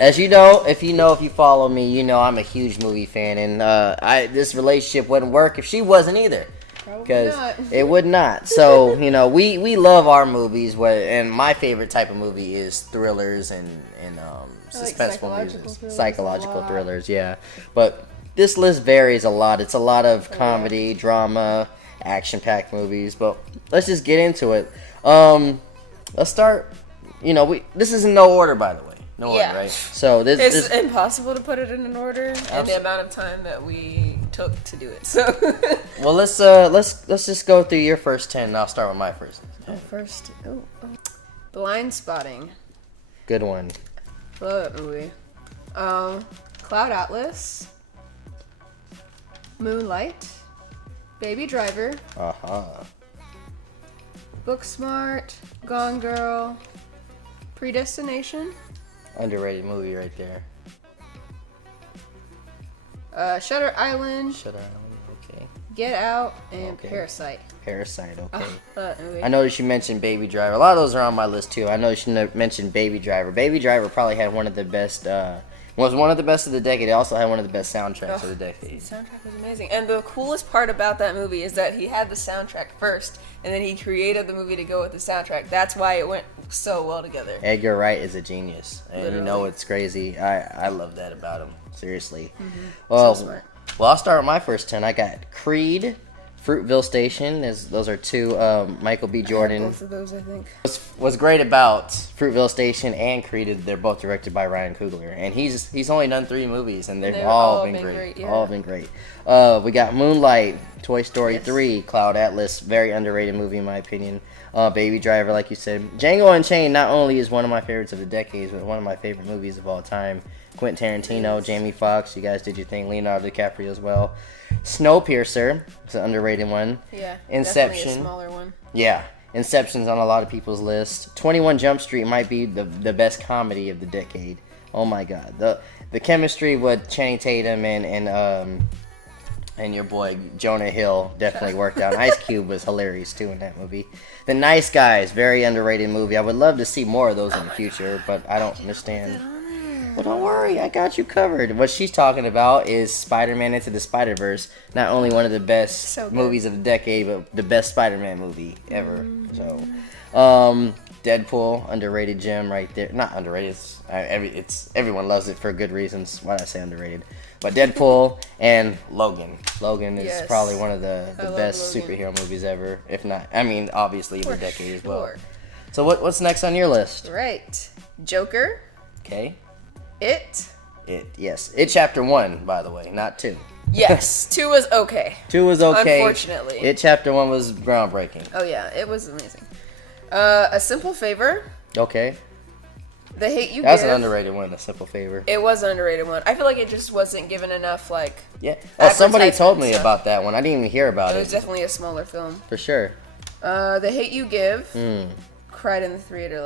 As you know, if you follow me, you know I'm a huge movie fan, and this relationship wouldn't work if she wasn't either. Because it would not. So we love our movies. And my favorite type of movie is thrillers and suspenseful movies, psychological thrillers. Yeah, but this list varies a lot. It's a lot of comedy, drama, action-packed movies. But let's just get into it. Let's start. This is in no order, by the way. No order, right? So it's impossible to put it in an order, and the amount of time that we took to do it. So, well, let's just go through your first 10, and I'll start with my first 10. Blind Spotting. Good one. Love that movie. Cloud Atlas. Moonlight. Baby Driver. Booksmart. Gone Girl. Predestination. Underrated movie right there. Shutter Island. Okay. Get Out and Parasite. Parasite, okay. Movie. I noticed you mentioned Baby Driver. A lot of those are on my list too. I noticed you mentioned Baby Driver. Baby Driver probably had one of the best. Was one of the best of the decade. It also had one of the best soundtracks of the decade. The soundtrack was amazing. And the coolest part about that movie is that he had the soundtrack first, and then he created the movie to go with the soundtrack. That's why it went so well together. Edgar Wright is a genius. And Literally. it's crazy. I love that about him. Seriously. Mm-hmm. Well, so smart. Well, I'll start with my first 10. I got Creed, Fruitville Station. Those are two Michael B. Jordan. Both of those, I think. What's great about Fruitville Station and Creed, they're both directed by Ryan Coogler, and he's only done 3 movies, and they've all been great. Yeah. All been great. We got Moonlight, Toy Story 3, Cloud Atlas, very underrated movie in my opinion. Baby Driver, like you said. Django Unchained not only is one of my favorites of the decades, but one of my favorite movies of all time. Quentin Tarantino, Jamie Foxx, you guys did your thing. Leonardo DiCaprio as well. Snowpiercer, it's an underrated one. Yeah, Inception, definitely a smaller one. Yeah, Inception's on a lot of people's list. 21 Jump Street might be the best comedy of the decade. Oh my God, the chemistry with Channing Tatum and your boy Jonah Hill definitely worked out. Ice Cube was hilarious too in that movie. The Nice Guys, very underrated movie. I would love to see more of those in the future, but I don't understand. Well, don't worry, I got you covered. What she's talking about is Spider-Man Into the Spider-Verse. Not only one of the best movies of the decade, but the best Spider-Man movie ever. So, Deadpool, underrated gem right there. Not underrated. Everyone loves it for good reasons. Why did I say underrated? But Deadpool and Logan. Logan is probably one of the best superhero movies ever. If not, I mean, obviously of the decade as well. So what's next on your list? Right. Joker. Okay. It. Yes. It Chapter 1, by the way, not 2. Yes. 2 was okay. 2 was okay. Unfortunately. It Chapter 1 was groundbreaking. Oh, yeah. It was amazing. A Simple Favor. Okay. The Hate You Give. That's an underrated one, A Simple Favor. It was an underrated one. I feel like it just wasn't given enough, Yeah. Oh, somebody told me about that one. I didn't even hear about it. It was definitely a smaller film. For sure. The Hate You Give. Cried in the theater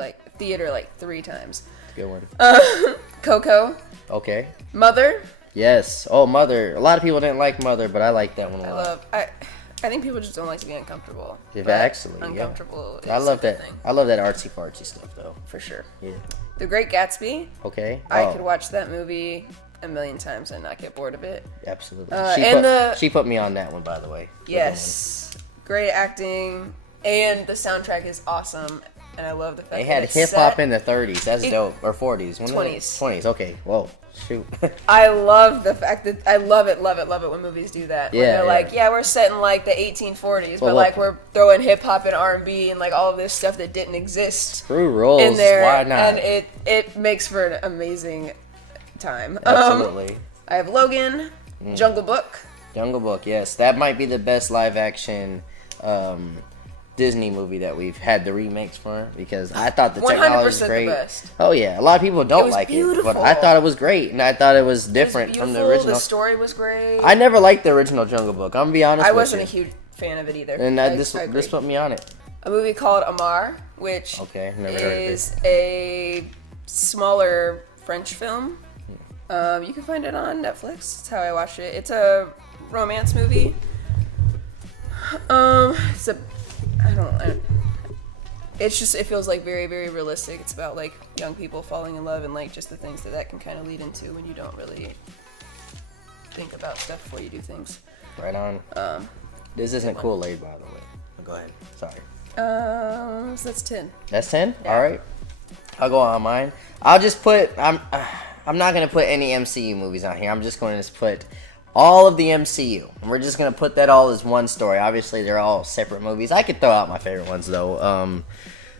like 3 times. Good one. Coco. Okay. Mother. Yes. Oh, Mother. A lot of people didn't like Mother, but I like that one a lot. I think people just don't like to be uncomfortable. Actually, uncomfortable. I love that. I love that artsy fartsy stuff, though. For sure. Yeah. The Great Gatsby. Okay. I could watch that movie a million times and not get bored of it. Absolutely. She put me on that one, by the way. Yes. Great acting, and the soundtrack is awesome. And I love the fact they had hip hop in the 30s. That's dope. Or 40s. 20s. 20s. Okay. Whoa. Shoot. I love the fact that I love it when movies do that. When they're like, we're set in like the 1840s, but like we're throwing hip hop and R&B and like all of this stuff that didn't exist. Screw rules. In there. Why not? And it makes for an amazing time. Absolutely. I have Logan, Jungle Book. Jungle Book. Yes, that might be the best live action Disney movie that we've had the remakes for, because I thought the technology was great. The best. Oh yeah, a lot of people don't like it, but I thought it was great, and I thought it was different from the original. The story was great. I never liked the original Jungle Book. I'm gonna be honest. I wasn't a huge fan of it either. And this put me on it. A movie called Amar, which is a smaller French film. You can find it on Netflix. That's how I watched it. It's a romance movie. it's just, it feels like very, very realistic. It's about like young people falling in love and like just the things that can kind of lead into when you don't really think about stuff before you do things. Right on. This isn't Kool-Aid, by the way. Go ahead. Sorry. So that's 10. That's 10? Yeah. All right. I'll go on mine. I'll just put, I'm not going to put any MCU movies on here. I'm just going to put all of the MCU. We're just going to put that all as one story. Obviously, they're all separate movies. I could throw out my favorite ones, though.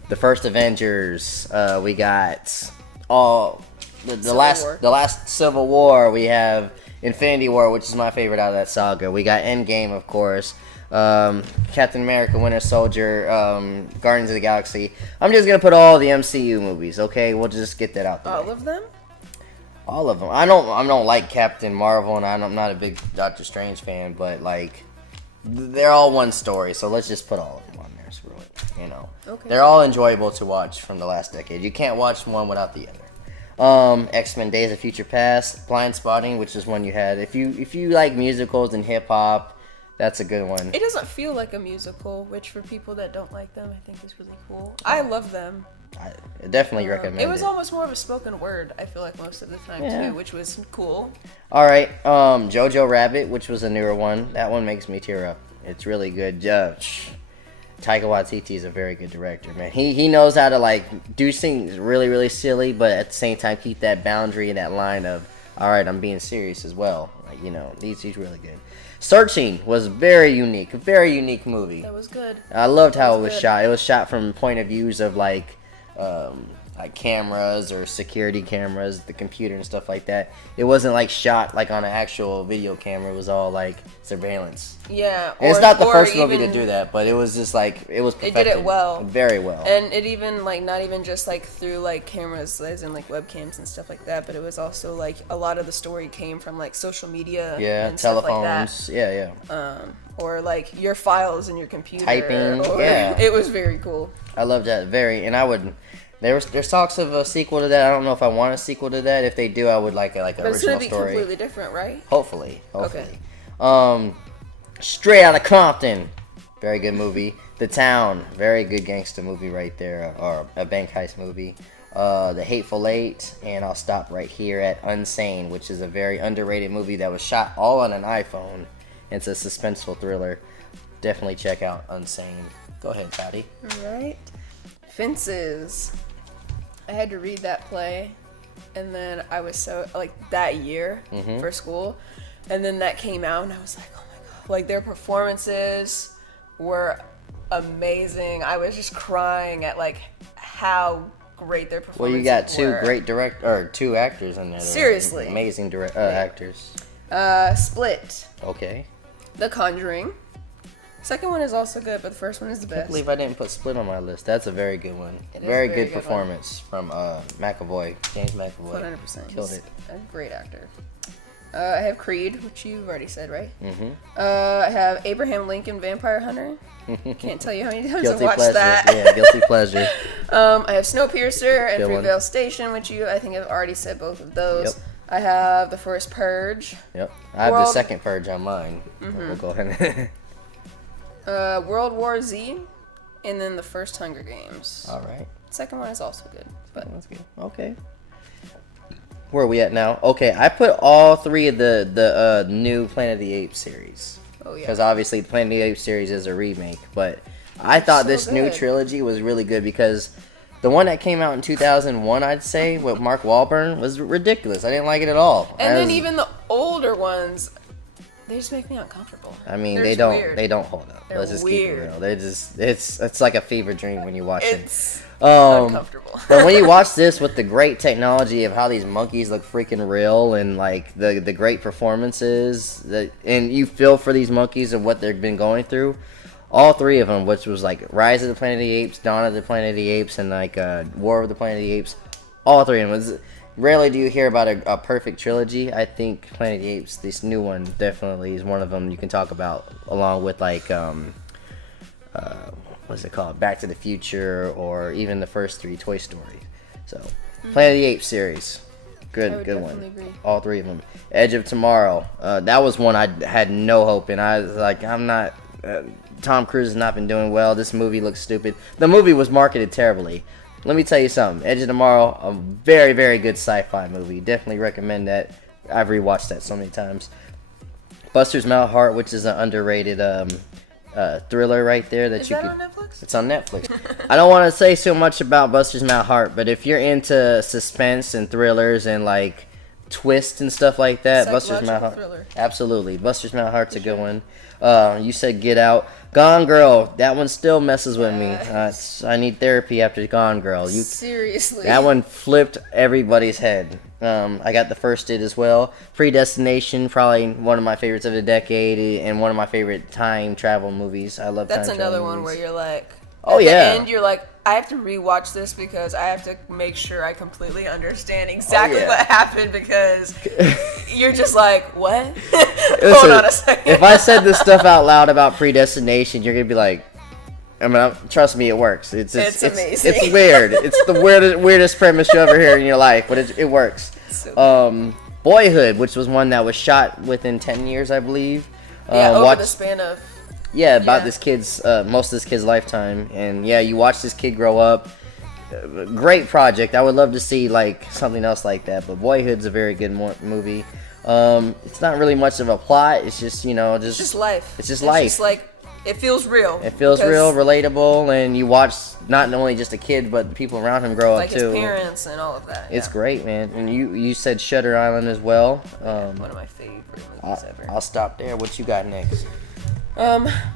The first Avengers. We got all the last Civil War. We have Infinity War, which is my favorite out of that saga. We got Endgame, of course. Captain America, Winter Soldier, Guardians of the Galaxy. I'm just gonna put all the MCU movies. Okay, we'll just get that out there. All of them. All of them. I don't like Captain Marvel, and I'm not a big Doctor Strange fan, but like they're all one story. So let's just put all of them on there. Screw it. You know, okay. They're all enjoyable to watch from the last decade. You can't watch one without the other. X-Men: Days of Future Past, Blind Spotting, which is one you had. If you like musicals and hip hop. That's a good one. It doesn't feel like a musical, which for people that don't like them, I think is really cool. I love them. I definitely recommend it. It was almost more of a spoken word, I feel like, most of the time, too, which was cool. All right. Jojo Rabbit, which was a newer one. That one makes me tear up. It's really good. Taika Waititi is a very good director, man. He knows how to, like, do things really, really silly, but at the same time keep that boundary and that line of, all right, I'm being serious as well. Like, you know, he's really good. Searching was a very unique movie. That was good. I loved how it was shot. It was shot from point of views of like cameras or security cameras, the computer and stuff like that. It wasn't like shot like on an actual video camera. It was all like surveillance. Yeah. And it's not the first movie to do that, but it was just like it was perfected. It did it well. Very well. And it even like not even just like through like cameras as in like webcams and stuff like that, but it was also like a lot of the story came from like social media and telephones. Stuff like that. Or like your files in your computer. Typing. It was very cool. I love that There's talks of a sequel to that. I don't know if I want a sequel to that. If they do, I would like an original story. But it's going to be completely different, right? Hopefully. Okay. Straight Outta Compton. Very good movie. The Town. Very good gangster movie right there. Or a bank heist movie. The Hateful Eight. And I'll stop right here at Unsane, which is a very underrated movie that was shot all on an iPhone. It's a suspenseful thriller. Definitely check out Unsane. Go ahead, Patty. All right. Fences. I had to read that play, and then I was so like that year for school, and then that came out, and I was like, oh my god! Like their performances were amazing. I was just crying at like how great their performances were. Well, you got two actors in there. Seriously, amazing actors. Split. Okay. The Conjuring. Second one is also good, but the first one is the best. I can't believe I didn't put Split on my list. That's a very good one. Very good performance from McAvoy, James McAvoy. 100%. Killed it. A great actor. I have Creed, which you've already said, right? Mm-hmm. I have Abraham Lincoln, Vampire Hunter. Can't tell you how many times I've watched that. Yeah, guilty pleasure. I have Snowpiercer and Fruitvale Station, which I think I've already said both of those. Yep. I have the first Purge. Yep. I have the second Purge on mine. We'll go ahead. World War Z, and then the first Hunger Games. All right. Second one is also good. But that's good. Okay. Where are we at now? Okay, I put all three of the new Planet of the Apes series. Oh yeah. Because obviously Planet of the Apes series is a remake, but I thought this new trilogy was really good because the one that came out in 2001, I'd say, with Mark Wahlberg was ridiculous. I didn't like it at all. And then even the older ones, they just make me uncomfortable. I mean, they don't hold up. Let's just keep it real. They're just it's like a fever dream when you watch it. It's uncomfortable. But when you watch this with the great technology of how these monkeys look freaking real and like the great performances and you feel for these monkeys and what they've been going through, all three of them, which was like Rise of the Planet of the Apes, Dawn of the Planet of the Apes, and like War of the Planet of the Apes, all three of them. Rarely do you hear about a perfect trilogy. I think Planet of the Apes, this new one, definitely is one of them you can talk about, along with like, what's it called? Back to the Future, or even the first three Toy Story. So, Planet of the Apes series. Good one. Agree. All three of them. Edge of Tomorrow. That was one I had no hope in. I was like, I'm not Tom Cruise has not been doing well. This movie looks stupid. The movie was marketed terribly. Let me tell you something. Edge of Tomorrow, a very, very good sci-fi movie. Definitely recommend that. I've rewatched that so many times. Buster's Malheart, which is an underrated thriller right there. Is that on Netflix? It's on Netflix. I don't want to say so much about Buster's Malheart, but if you're into suspense and thrillers and like twists and stuff like that, Buster's Malheart. Thriller. Absolutely. Buster's Malheart's a good one. You said Get Out. Gone Girl, that one still messes with me. I need therapy after Gone Girl. Seriously. That one flipped everybody's head. I got the first It as well. Predestination, probably one of my favorites of the decade, and one of my favorite time travel movies. I love time travel movies. That's another one where you're like, at the end, you're like, I have to rewatch this because I have to make sure I completely understand exactly what happened, because you're just like, what? Hold on a second. If I said this stuff out loud about Predestination, you're going to be like, trust me, it works. It's amazing. It's weird. It's the weirdest premise you ever hear in your life, but it works. So Boyhood, which was one that was shot within 10 years, I believe. Over the span of... about this kid's, most of this kid's lifetime. And you watch this kid grow up. Great project. I would love to see like something else like that, but Boyhood's a very good movie. It's not really much of a plot. It's just, it's just life. It's just life. It's just like, it feels real. It feels real, relatable, and you watch not only just a kid, but the people around him grow up too. Like his parents and all of that. It's great, man. And you said Shutter Island as well. One of my favorite movies ever. I'll stop there. What you got next?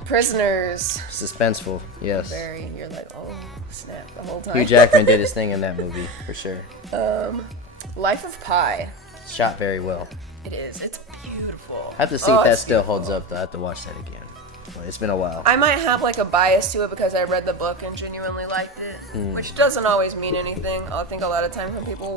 Prisoners. Suspenseful, yes. Very. You're like, oh snap, the whole time. Hugh Jackman did his thing in that movie for sure. Life of Pi. Shot very well. It is. It's beautiful. I have to see if that still holds up, though. I have to watch that again. It's been a while. I might have like a bias to it because I read the book and genuinely liked it, which doesn't always mean anything. I think a lot of times when people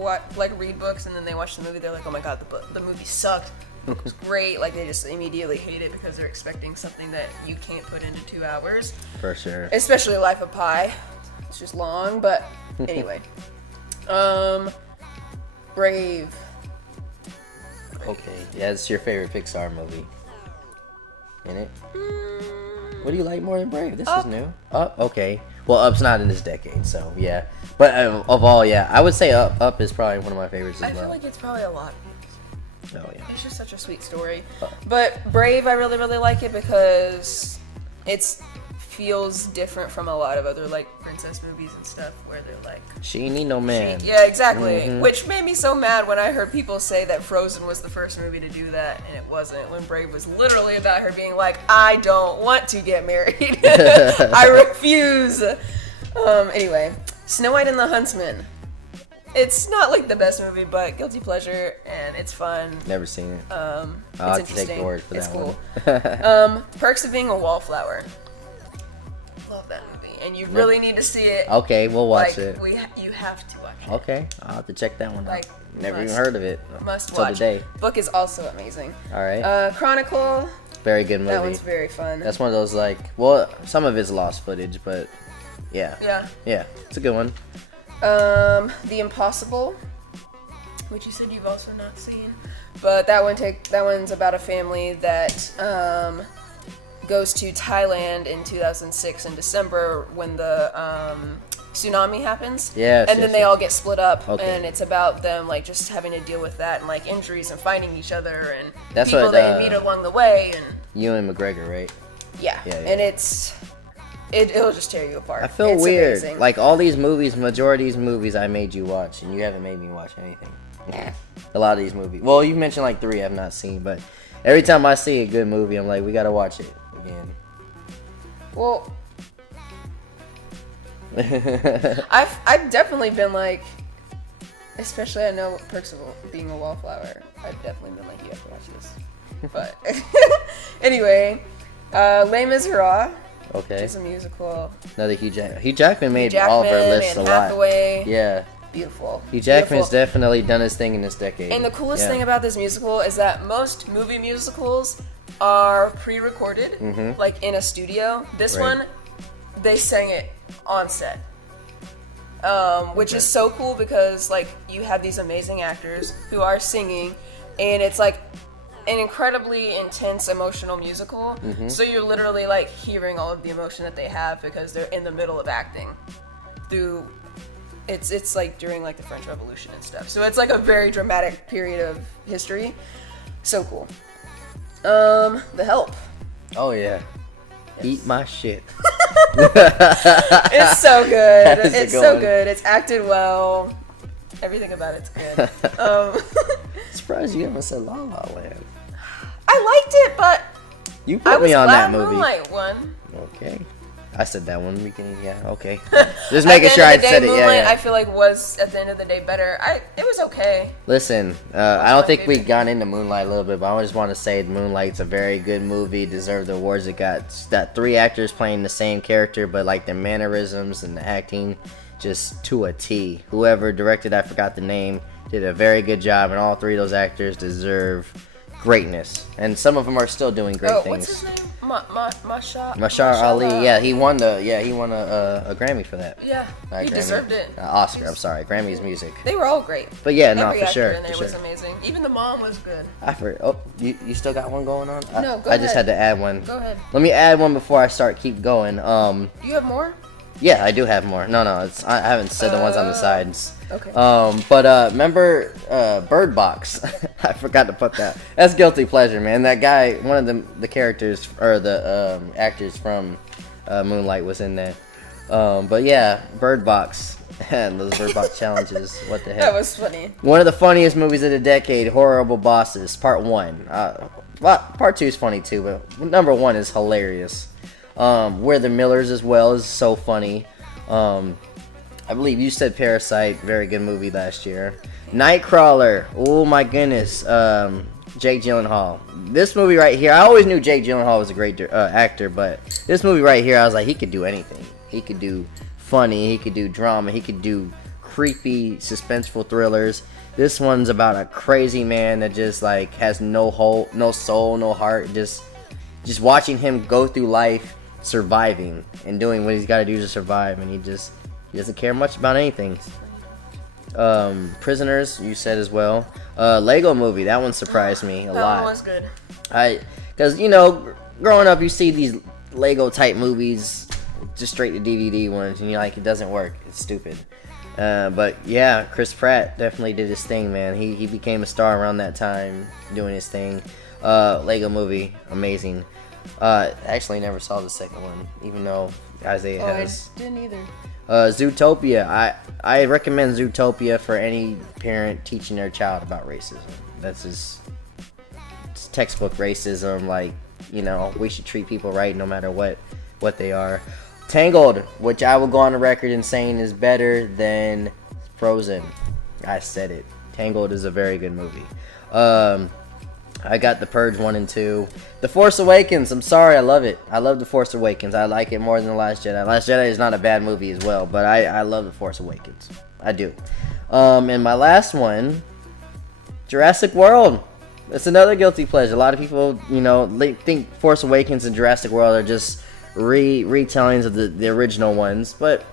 read books and then they watch the movie, they're like, oh my god, the movie sucked. The book was great. Like, they just immediately hate it because they're expecting something that you can't put into 2 hours. For sure. Especially Life of Pi. It's just long, but anyway. Brave. Okay, yeah, it's your favorite Pixar movie. In it? What do you like more than Brave? This is new. Up, okay. Well, Up's not in this decade, so yeah. But of all, I would say Up is probably one of my favorites as well. I feel like it's probably a lot. Oh yeah. It's just such a sweet story. But Brave, I really, really like it because it feels different from a lot of other like princess movies and stuff where they're like, she ain't need no man. Yeah, exactly. Mm-hmm. Which made me so mad when I heard people say that Frozen was the first movie to do that, and it wasn't. When Brave was literally about her being like, I don't want to get married. I refuse. Anyway, Snow White and the Huntsman. It's not like the best movie, but guilty pleasure, and it's fun. Never seen it. I'll have to take your word for that one. It's cool. Perks of Being a Wallflower. Love that movie, and you really need to see it. Okay, we'll watch it. You have to watch it. Okay, I'll have to check that one out. Never even heard of it. Must watch. Today. Book is also amazing. All right. Chronicle. Very good movie. That one's very fun. That's one of those some of it's lost footage, but yeah. Yeah, it's a good one. The Impossible, which you said you've also not seen, but that one's about a family that goes to Thailand in 2006 in December when the tsunami happens. Yes. And then they all get split up, and it's about them like just having to deal with that and like injuries and finding each other and people they meet along the way. And Ewan McGregor, right? Yeah. And it'll just tear you apart. I feel weird. Amazing. Like all these movies, majority of these movies I made you watch, and you haven't made me watch anything. A lot of these movies. Well, you mentioned like 3 I've not seen, but every time I see a good movie, I'm like, we gotta watch it again. Well, I've definitely been like, especially I know Perks of Being a Wallflower. I've definitely been like, you have to watch this. But anyway, Les Miserables. Okay. Which is a musical. Another Hugh Jackman. Hugh Jackman made all of our lists a lot. Hathaway. Yeah. Beautiful. Hugh Jackman's definitely done his thing in this decade. And the coolest thing about this musical is that most movie musicals are pre-recorded, like in a studio. This one, they sang it on set. Which is so cool because like you have these amazing actors who are singing, and it's like an incredibly intense emotional musical. Mm-hmm. So you're literally like hearing all of the emotion that they have because they're in the middle of acting through. It's like during like the French Revolution and stuff. So it's like a very dramatic period of history. So cool. The Help. Oh yeah. Yes. Eat my shit. It's so good. It's so good. It's acted well. Everything about it's good. Surprised you haven't said La La Land. I liked it, but you put me on that movie. Moonlight won. Okay. I said that one weekend. Yeah, okay. Just making sure I said it. Moonlight, yeah. I feel like was at the end of the day better. It was okay. Listen, I don't think we got into Moonlight a little bit, but I just want to say Moonlight's a very good movie. Deserved the awards it got. It's got 3 actors playing the same character, but like their mannerisms and the acting just to a T. Whoever directed, I forgot the name, did a very good job, and all 3 of those actors deserve greatness, and some of them are still doing great things. What's his name? Mashar Ali. Yeah, he won a Grammy for that. Yeah, he deserved it. Oscar. I'm sorry, Grammy's music. They were all great. But yeah, every for sure. Every actor in there was amazing. Even the mom was good. You still got one going on? No, go ahead. I just had to add one. Go ahead. Let me add one before I keep going. Do you have more? Yeah, I do have more. No, I haven't said the ones on the sides. Okay. But remember Bird Box? I forgot to put that. That's guilty pleasure, man. That guy, one of the characters or the actors from Moonlight was in there. But yeah, Bird Box. And those Bird Box challenges. What the heck? That was funny. One of the funniest movies of the decade, Horrible Bosses, Part 1. Part 2 is funny too, but number 1 is hilarious. We're the Millers as well is so funny. I believe you said Parasite, very good movie last year. Nightcrawler, oh my goodness. Jake Gyllenhaal. This movie right here, I always knew Jake Gyllenhaal was a great actor, but this movie right here, I was like, he could do anything. He could do funny, he could do drama, he could do creepy, suspenseful thrillers. This one's about a crazy man that just like has no soul, no heart, just watching him go through life surviving and doing what he's got to do to survive, and he doesn't care much about anything. Prisoners, you said as well. Lego Movie, that one surprised me a lot. That one was good. Because growing up, you see these Lego type movies, just straight to DVD ones, and you're like, it doesn't work. It's stupid. But yeah, Chris Pratt definitely did his thing, man. He became a star around that time, doing his thing. Lego Movie, amazing. Actually never saw the second one, even though Isaiah has. I didn't either. Zootopia. I recommend Zootopia for any parent teaching their child about racism. That's just it's textbook racism. Like, we should treat people right no matter what they are. Tangled, which I will go on the record in saying is better than Frozen. I said it. Tangled is a very good movie. I got The Purge 1 and 2. The Force Awakens, I'm sorry, I love it. I love The Force Awakens. I like it more than The Last Jedi. Last Jedi is not a bad movie as well, but I love The Force Awakens. I do. And my last one, Jurassic World. It's another guilty pleasure. A lot of people, think Force Awakens and Jurassic World are just retellings of the original ones, but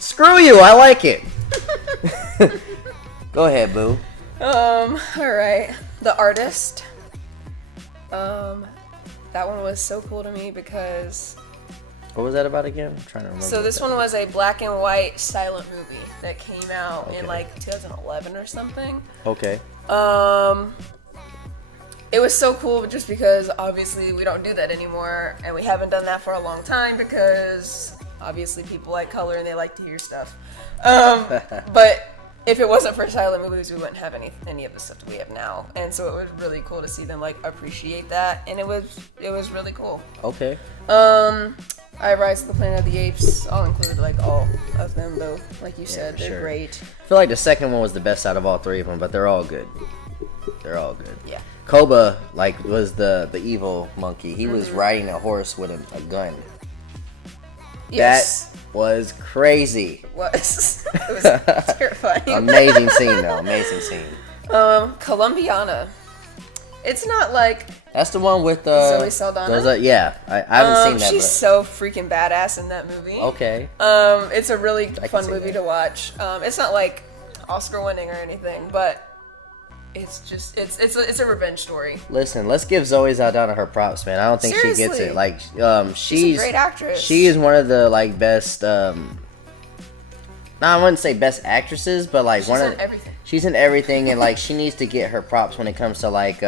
screw you, I like it. Go ahead, boo. Alright. The Artist. That one was so cool to me because... What was that about again? I'm trying to remember. So this one was a black and white silent movie that came out in like 2011 or something. Okay. It was so cool just because obviously we don't do that anymore, and we haven't done that for a long time because obviously people like color and they like to hear stuff. But if it wasn't for silent movies, we wouldn't have any of the stuff that we have now, and so it was really cool to see them like appreciate that, and it was really cool. Okay. I Rise of the Planet of the Apes. I'll include like all of them though. Like you said, they're great. I feel like the second one was the best out of all 3 of them, but they're all good. They're all good. Yeah. Koba was the evil monkey. He was riding a horse with a gun. Yes. That was crazy. It was terrifying. Amazing scene though. Amazing scene. Columbiana. It's not like that's the one with Zoe Saldana. Yeah, I haven't seen that. She's so freaking badass in that movie. Okay. It's a really fun movie to watch. It's not like Oscar winning or anything, but it's a revenge story. Listen, let's give Zoe Saldana her props, man. I don't think Seriously. she gets it. Like, she's a great actress. She is one of the like best. I wouldn't say best actresses, but like she's in everything. She's in everything, and like she needs to get her props when it comes to like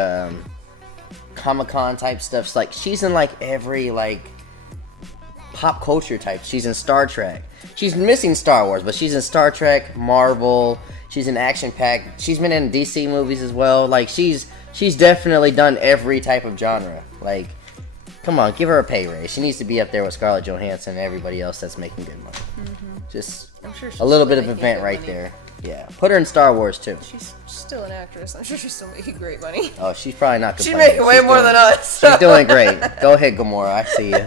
Comic-Con type stuff. Like she's in like every like pop culture type. She's in Star Trek. She's missing Star Wars, but she's in Star Trek, Marvel. She's in action pack. She's been in DC movies as well. Like she's definitely done every type of genre. Like, come on, give her a pay raise. She needs to be up there with Scarlett Johansson and everybody else that's making good money. Just I'm sure she's a little bit of event right there. Yeah, put her in Star Wars too. She's still an actress. I'm sure she's still making great money. Oh, she's probably not. She's making way more than us. She's doing great. Go ahead, Gamora. I see you.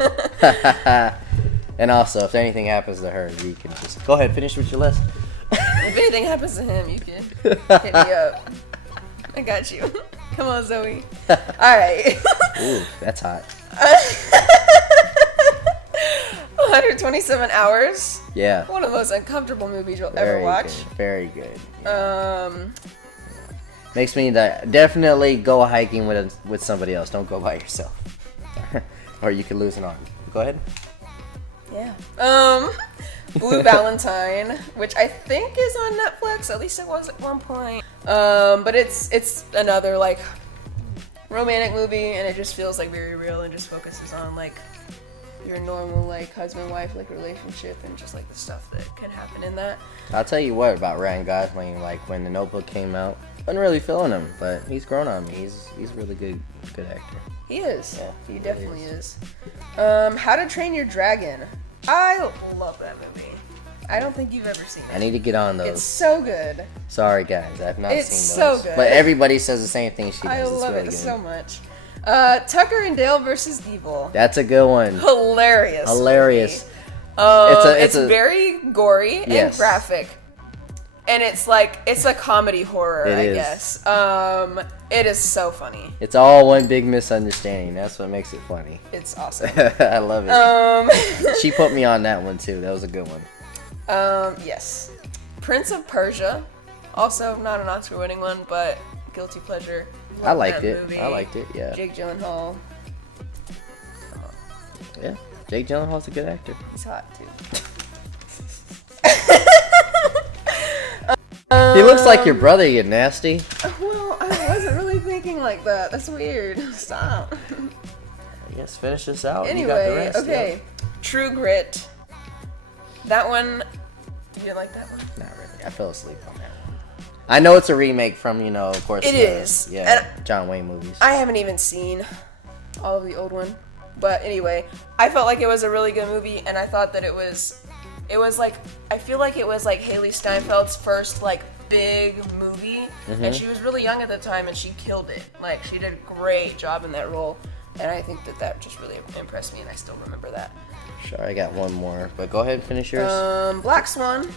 And also, if anything happens to her, you can just go ahead and finish with your list. If anything happens to him, you can hit me up. I got you. Come on, Zoe. All right. Ooh, that's hot. 127 hours. Yeah. One of the most uncomfortable movies you'll ever watch. Good. Very good. Yeah. Makes me definitely go hiking with somebody else. Don't go by yourself, or you could lose an arm. Go ahead. Yeah. Blue Valentine, which I think is on Netflix. At least it was at one point. But it's another like romantic movie, and it just feels like very real and just focuses on like your normal like husband-wife like relationship and just like the stuff that can happen in that. I'll tell you what about Ryan Gosling. Like when The Notebook came out, I wasn't really feeling him, but he's grown on me. He's a really good actor. He is. Yeah, he definitely is. How to Train Your Dragon. I love that movie. I don't think you've ever seen it. I need to get on those. It's so good. Sorry guys, I've not seen those. It's so good. But everybody says the same thing she does. I love really it good. so much. Tucker and Dale versus Evil. That's a good one. Hilarious. It's very gory and graphic. And it's a comedy horror, I guess. It is so funny. It's all one big misunderstanding. That's what makes it funny. It's awesome. I love it. She put me on that one too. That was a good one. Yes. Prince of Persia. Also not an Oscar-winning one, but guilty pleasure. I liked it. Yeah. Jake Gyllenhaal. Yeah. Jake Gyllenhaal's a good actor. He's hot too. He looks like your brother, you nasty. Well, I wasn't really thinking like that. That's weird. Stop. I guess finish this out. Anyway, you got the rest, okay. Yep. True Grit. That one. You didn't like that one? Not really. I fell asleep on that one. I know it's a remake from, of course. It is. Yeah, John Wayne movies. I haven't even seen all of the old one. But anyway, I felt like it was a really good movie, and I thought that it was like, I feel like it was like Haley Steinfeld's first like big movie, and she was really young at the time, and she killed it. Like she did a great job in that role, and I think that just really impressed me, and I still remember that. Sure, I got one more, but go ahead and finish yours. Black Swan.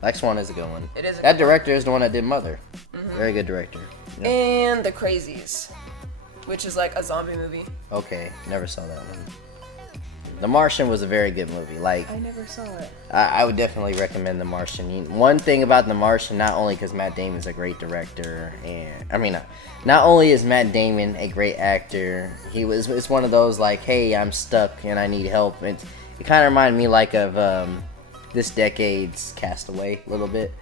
Black Swan is a good one. It is. That director is the one that did Mother. Very good director. Yep. And The Crazies, which is like a zombie movie. Okay, never saw that one. The Martian was a very good movie. Like I never saw it. I would definitely recommend The Martian. One thing about The Martian, not only because Matt Damon's a great director, and not only is Matt Damon a great actor, it's one of those like, hey, I'm stuck and I need help. It kind of reminded me like of this decade's Castaway a little bit.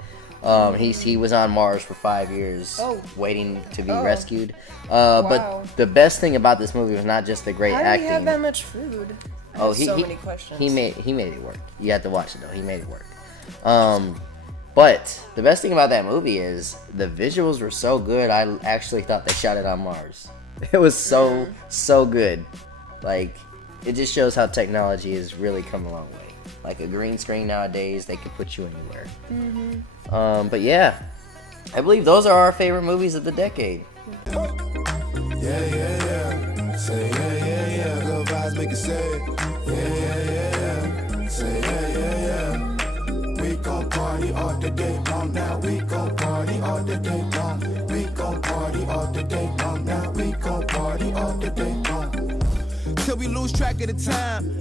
He was on Mars for 5 years, waiting to be rescued. Wow. But the best thing about this movie was not just the great acting. How do you have that much food? So many questions. He made it work. You have to watch it though. He made it work. But the best thing about that movie is the visuals were so good. I actually thought they shot it on Mars. It was so good. Like it just shows how technology has really come a long way. Like a green screen nowadays, they can put you anywhere. But yeah, I believe those are our favorite movies of the decade. Yeah. Say yeah. Good vibes make it say yeah. Say yeah. We gon' party all the day long now. We gon' party all the day long. We gon' party all the day long now. We gon' party all the day long. Till we lose track of the time.